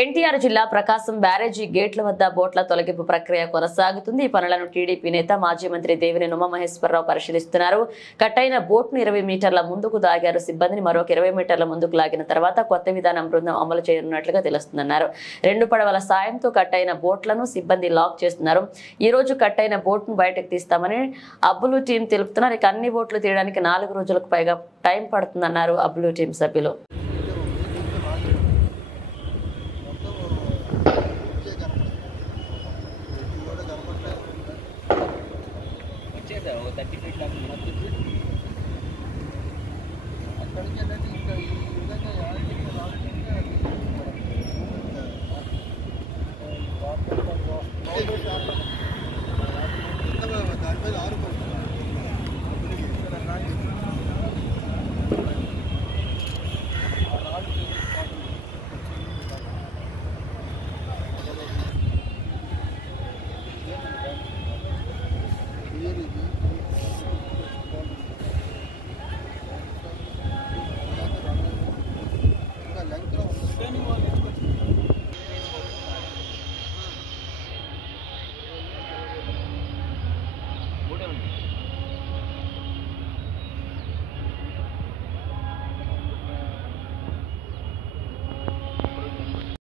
ఎన్టీఆర్ జిల్లా ప్రకాశం బ్యారేజీ గేట్ల వద్ద బోట్ల తొలగింపు ప్రక్రియ కొనసాగుతుంది. ఈ పనులను టీడీపీ నేత మాజీ మంత్రి దేవినేని ఉమామహేశ్వరరావు పరిశీలిస్తున్నారు. కట్టైన బోట్ను 20 మీటర్ల ముందుకు దాగారు సిబ్బందిని. మరొక 20 మీటర్ల ముందుకు లాగిన తర్వాత కొత్త విధానం బృందం అమలు చేయనున్నట్లుగా తెలుస్తుందన్నారు. 2 పడవల సాయంతో కట్టైన బోట్లను సిబ్బంది లాక్ చేస్తున్నారు. ఈ రోజు కట్టైన బోట్ను బయటకు తీస్తామని అబ్బులు టీం తెలుపుతున్నారు. ఇక అన్ని బోట్లు తీయడానికి 4 రోజులకు పైగా టైం పడుతుందన్నారు అబ్బులు టీం సభ్యులు. వచ్చేసా 30 ఫీట్ అక్కడి నుంచి